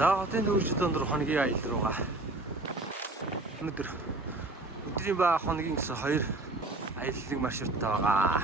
За хотын төвчд өндөр хоногийн аялал руугаа. Өдрийн ба хоногийн гэсэн хоёр аяллаг маршруттай байгаа.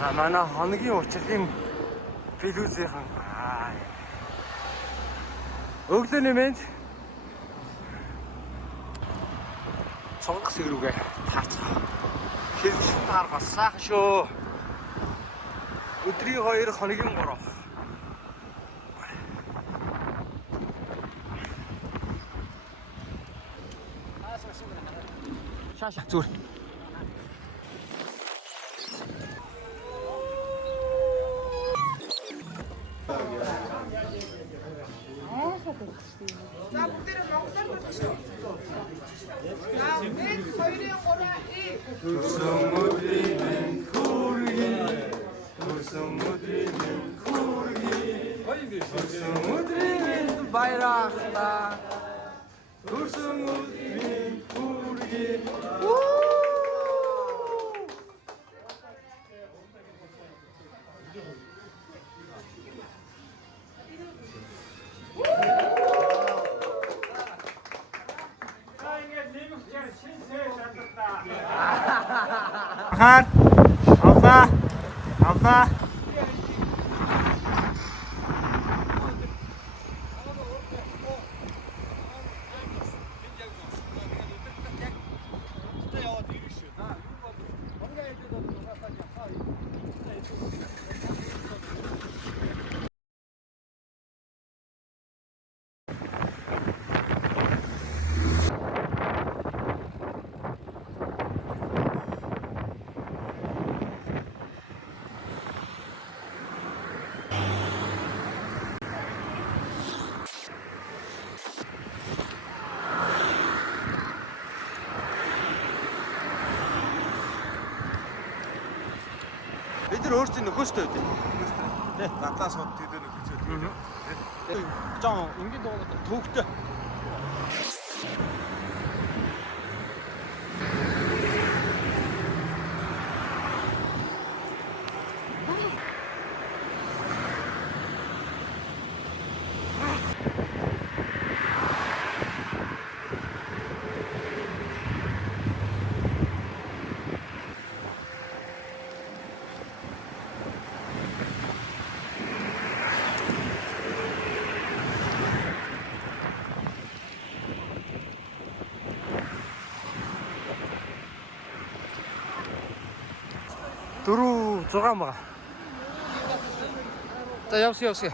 За манай хоногийн учрын филүзийнхэн өглөөний мэнд цогцох сэрүүгээ таарцгаа. Хэвшин тааргаас сайхан шүү. Өдрийн 2 хоногийн 3. Шаша зүр. За бүгдээ монголоор хэлчихв. За нэг хоёрын гурван Төрсөн өдрийн хүргэе. Төрсөн өдрийн хүргэе. Төрсөн өдрийн баярахта. Төрсөн өдрийн хүргэе. Хар алфа Бид нар өөрсдийн нөхөстэй үү? Тэ надлаас хот тэдэн нөхөцөө тэгээд. Жон ингээд төвхтэй. Дөрөв 6 байгаа. За явсаа.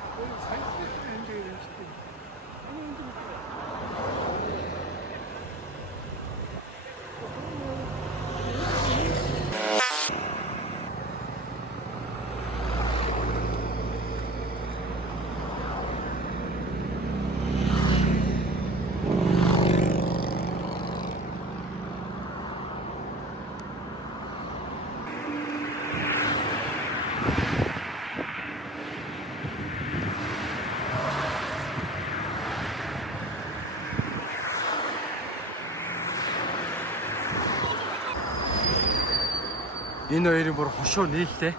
Энэ хоёрын бүр хошуу нийллээ.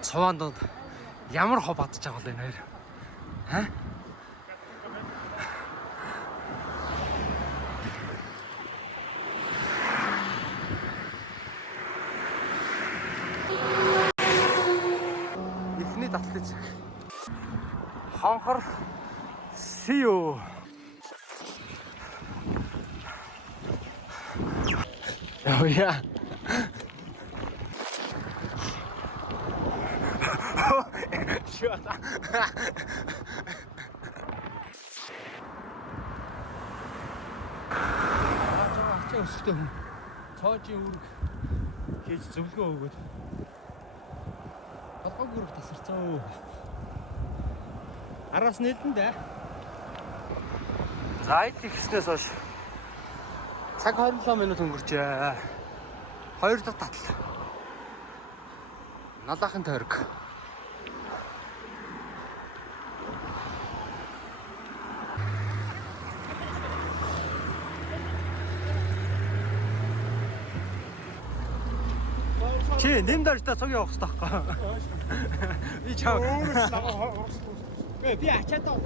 Цуваан донд ямар хов бадж байгаа бол энэ хоёр. Ха? Эхний татлын цаг. Хонхор сиё. Яа. Shut up. Арслан өсөлтөө хүн цоожийн үүрэг хийж зөвлөгөө өгөөд толгойг үрэх тасарцаа. Араас нэлэн дээ. За идэх гэснээс хойш цаг 27 минут өнгөрчээ. 2 дахь татал. Налахын тойрог. Чи нэм дээрээ цог явах хэрэгтэй байхгүй. Би чам. Би ачаатаа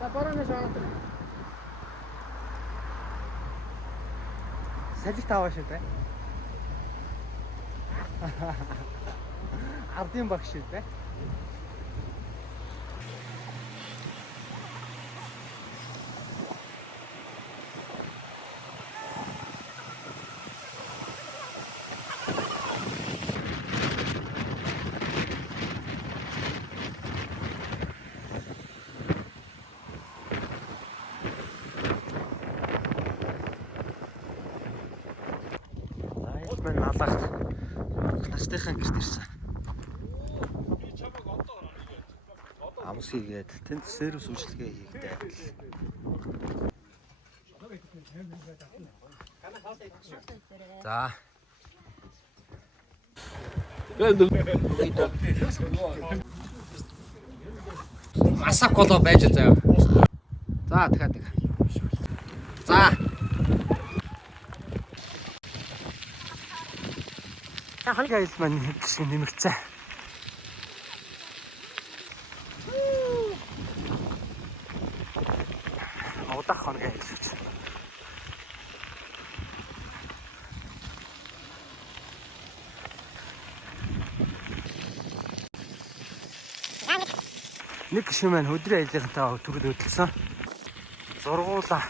Та баруун шаант. Салхи таваа шүү дээ. Ардын багш шүү дээ. Мэн налахт настайхан гэрт ирсэн. Би чамайг одоо Амс хийгээд тэнд сервис үйлчилгээ хийгдээ. За. Масак коло байж заяа. За дахиад. За. За хоног айл маань гişin нэмэгцээ. Удах хоног айл гэж. Нэг гişin маань өдрийн аялалтаа төрөл хөдөлсөн. Зургуула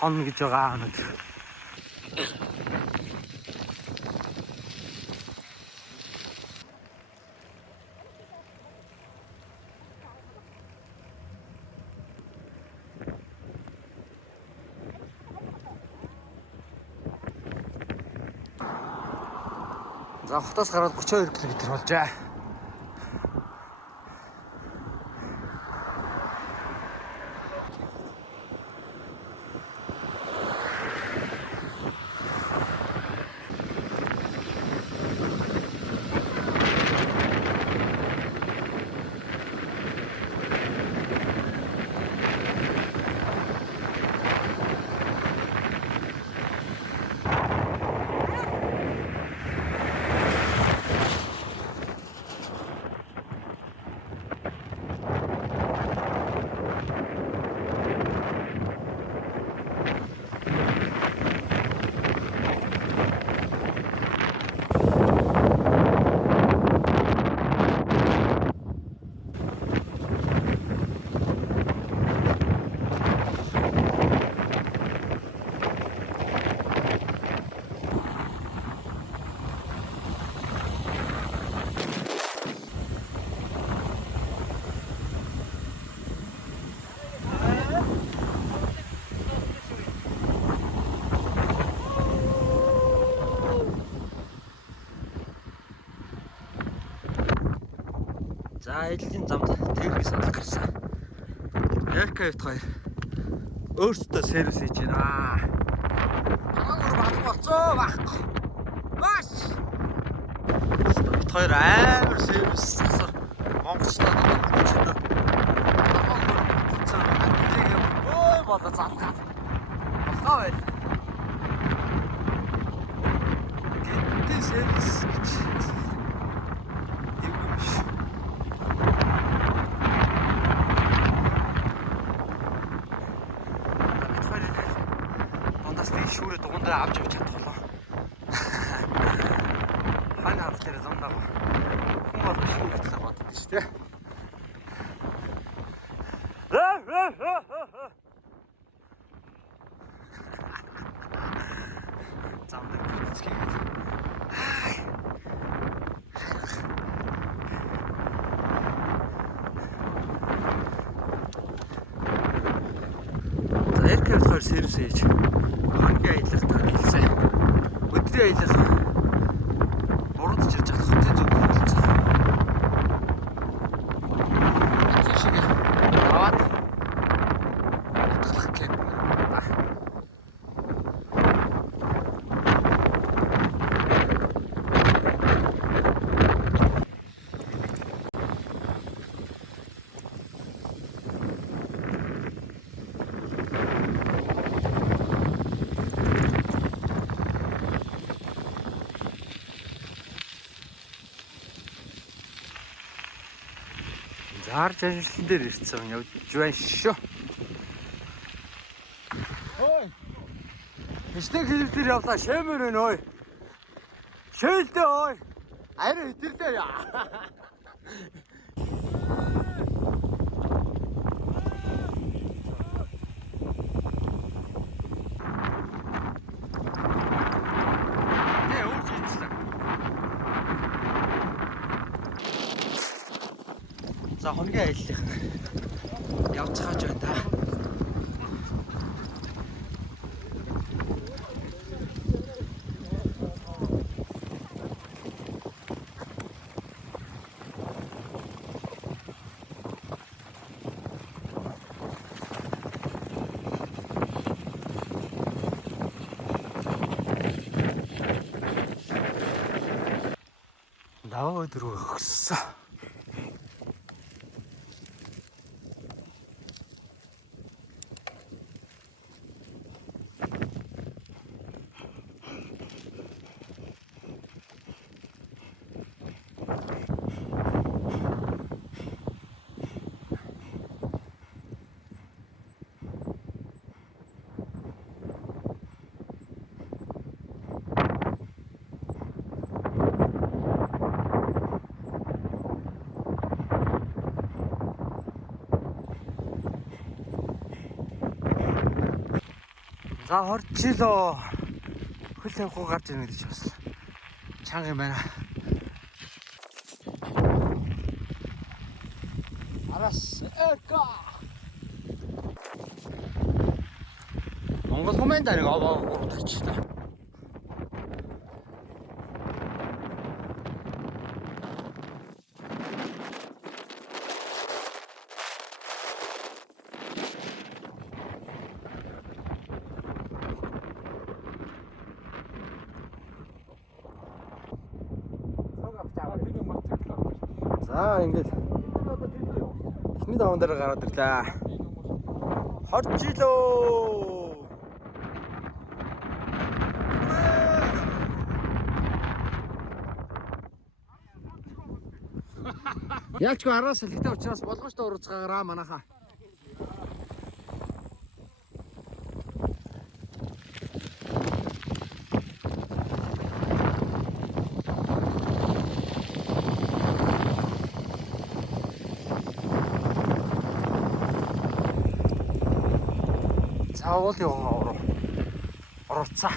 хон гэж байгаа өнөд. За хотоос гараад 32 км болжээ. За аяллаа замд тэрхээс алах гэсэн. Яркавт хоёр өөртөө сервис хийж байна. Амар багт болцоо байхгүй. Маш. Бит хоёр амар сервис засар монголчууд хөдөлгөөнөө. Амар болцоо. Ой болоо залгаад. Бахаа байл. Гэнтэй сервис гэж. Шүүрээ дугундаа авч явж чадах болоо. Хань авч тэр замдаа. Хүн бол шүүрээ талаар боддог шүү дээ. Замдаа бүтцгээд. Яркий утгаар сервис хийж хоногийн аялалтаар хэлсэн. Өдрийн аялал урд чирж авах хотын зүг болсон. Жишээ нь аваад утгалах кемп байна. Заарж ажиллан дээр ирсэн явж байна шүү. Ой. Хэсэг хэлбэр явлаа шэмэр өн ой. Шээлдэ ой. Арай хэтэрлээ яа. За хоногийн аяллах явж хааж байна та. Даваа өдөр өгсөн. За хорчлоо. Хөл тавихгүй гарч ирнэ гэж бас. Чанга юм байна. Арас эка. Монгол комент нэг аваагүй таачтай. За ингээд эхний даван дээр гараад ирлээ. Хорчлоо. Яг ч араас л хитэ учраас болгоомжтой урацгаараа манайхаа. Заавал яваа оролцоо.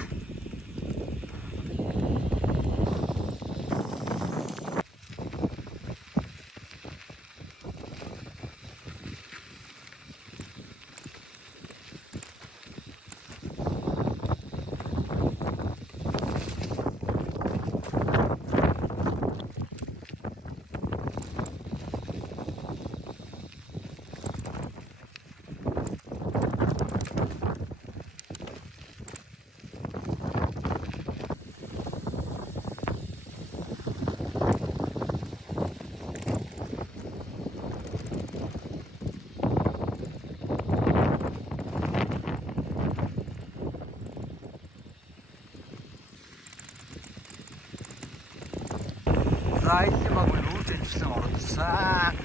За энэ маггүй нүүрж ажилласан оролцсон.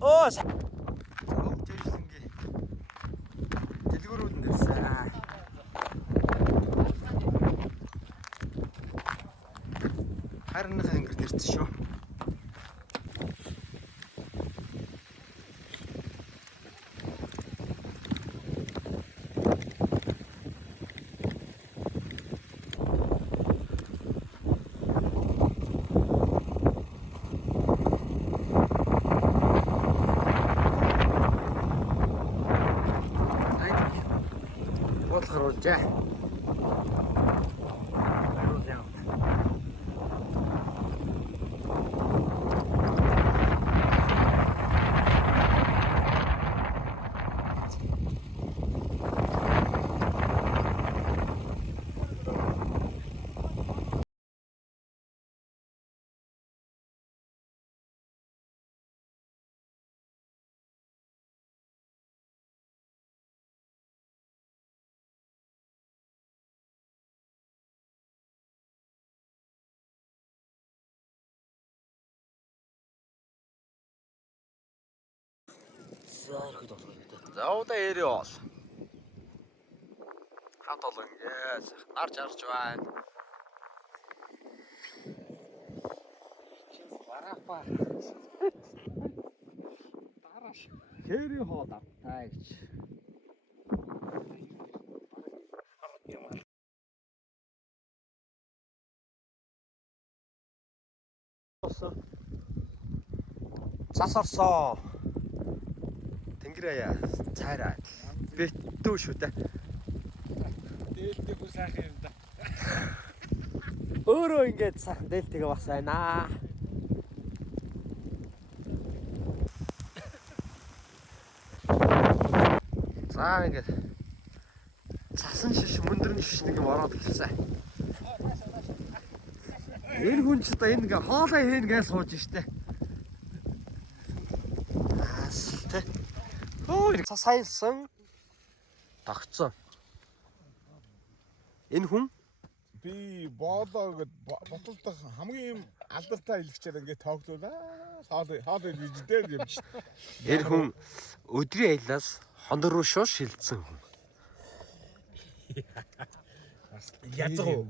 Оо Харинах ангирт ирсэн шүү. Харуулжээ. За одоо яриа бол. Хат олон яас нар чарч байна. Бараапа. Дараш. Хэри хоод автай гэж. Цас орсоо. Тэнгэрээ цайраа. Битүү шүү дээ. Дээлтэй хүү сайхан юм да. Өөрөө ингэж сайхан дээлтэйгээ бас байна. За ингэж цасан шиш мөндрөн шиш нэг юм ороод ирсэн. Энэ хүн ч одоо энэ ингээ хоолой хийн гэж сууж штэ. Ааст. Ой, сасайлсан. Тогтсон. Энэ хүн Би боолоо гэд ботолдох хамгийн алдартай илгчээр ингээд тоглоулаа. Хоол виждээр юм чи. энэ хүн өдрийн аяллаас хонор руу шууд шилжсэн хүн. Язгуу.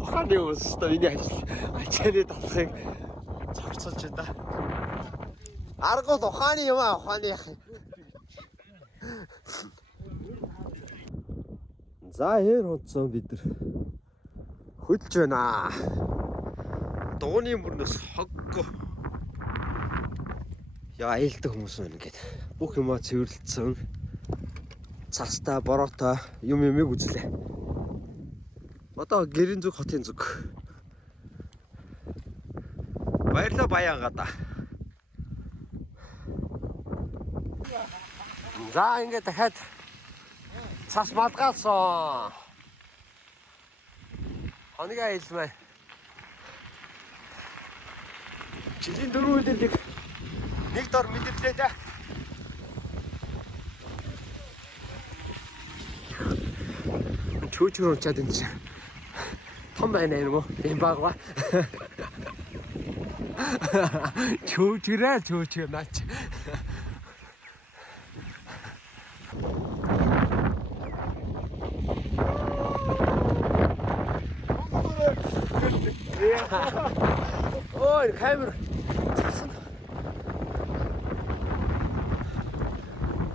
Ухааны өстой миний ачааны талхыг цогцолж байна. Аргууд ухааны юм аа, ухааны яах юм. За хэр хонцсон бид нар хөдөлж байна. Дууны мөрнөөс хогго. Яа ээлдэг хүмүүс байна ингээд. Бүх юмаа цэвэрлэлцэн. Цастай, бороотой юм үзлээ. Одоо гэрийн зүг хотын зүг. Баярлалаа Баянгада. За ингээд дахиад цас малгаалсан. Хоныгаа хэлмээ. Жилийн 4 үлдэх нэг дор мэдэрлээ да. Чөөчгөр унчаад энэ чинь том байна юм уу? Эм багва. Чөөчгөр наач. Ой, камера.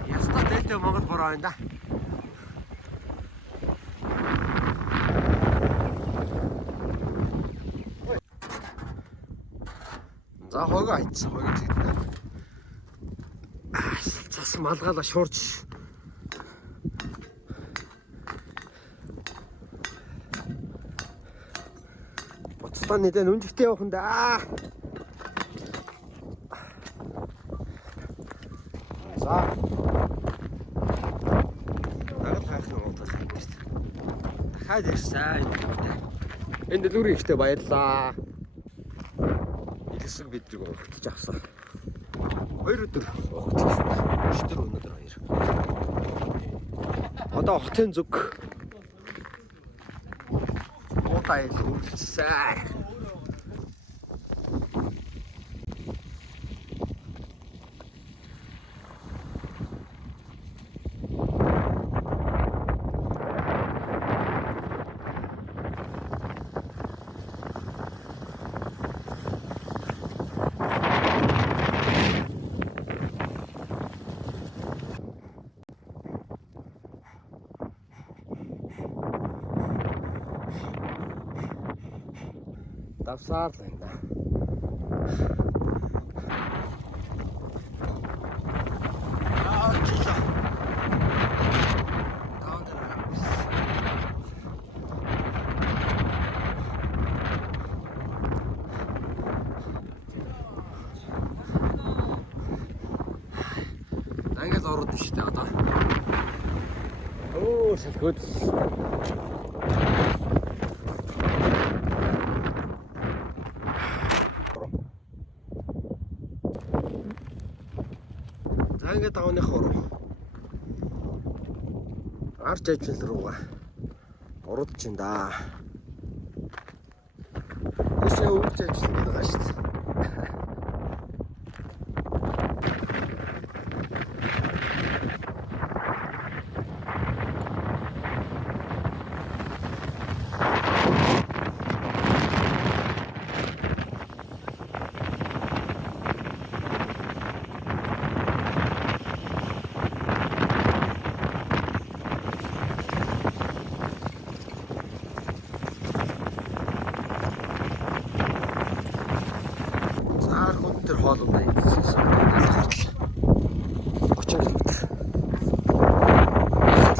Ястаа дээлтэй Монгол бороо байна да. За хог айцсан хог зэгдэнэ. Цас малгаалаа шуурч. Боцтой нэлээд үнжигтэй явах юм да. За. Дахиад хайх юм уу? Дахиад ирсэн. Энд дэлгүүрийн ихтэй баярлаа. Илсэг бидрийг өгч авсан. 2 өдөр өгч. 4 өнөдөр 2. Одоо хотын зүг. Уутаа ил үргэлжсэн. Давсаар л байна да. Англ ороод биш үү одоо. Оо, салхиуд. За ингээд давааных уруу. Арч ажил руугаа урууд чинь да. Тэшээ өвч ажил байгаа шүү дээ. Тэр хоолундаа ингэсэн юм. 30 км.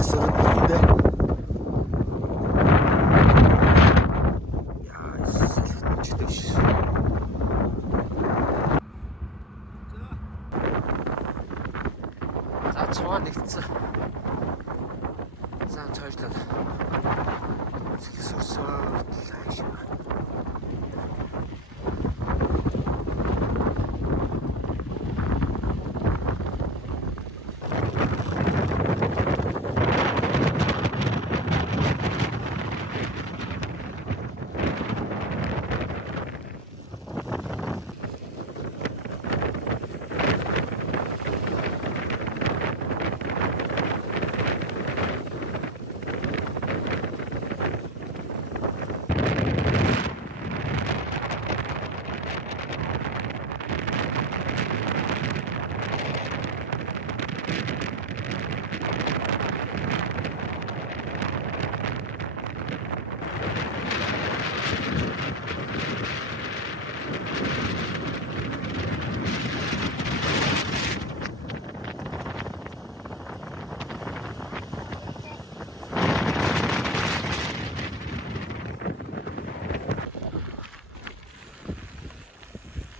Сэрд дэ. Яа, сэлхтчтэй ш. За цаа нэгцсэн. За цаашлаа. Сэлсүрсөө тааш.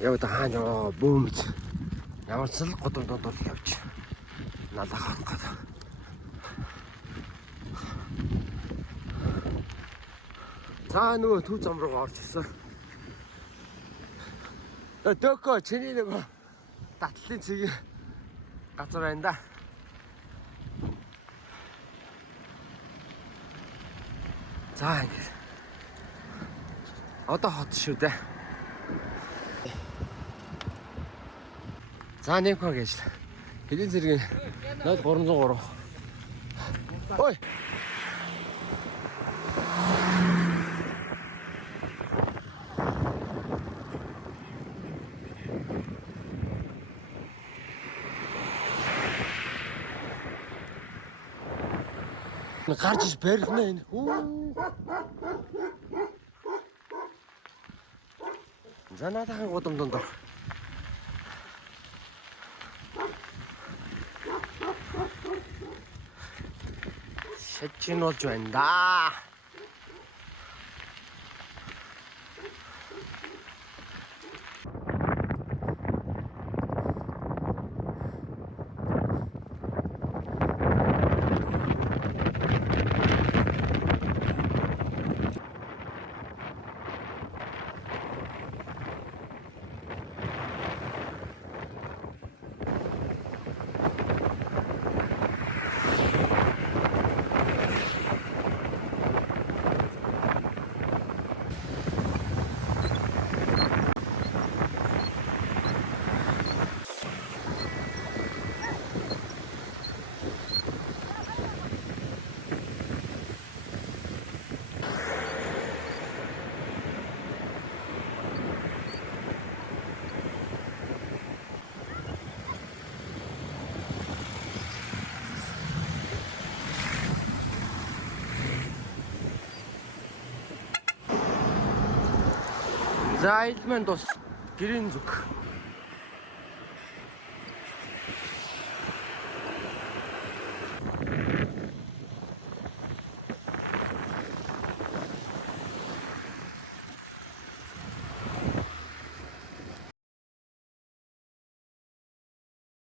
Яг та хаана бөөмж ямар ч л годомдод явж налах хатгаад. За нөгөө төв зам руу орж ирсэн. Дөкө чиний нөгөө татлын цэгийн газар байна да. За ингэ. Одоо хот шүү дээ. За нэмхэ гэж. Хэдийн зэрэг 0303. Ой. Гарч барьна энэ. За наадахын гудам дондор. Шатчин болж байна да. За аялал маань дуус. Гэрийн зүг.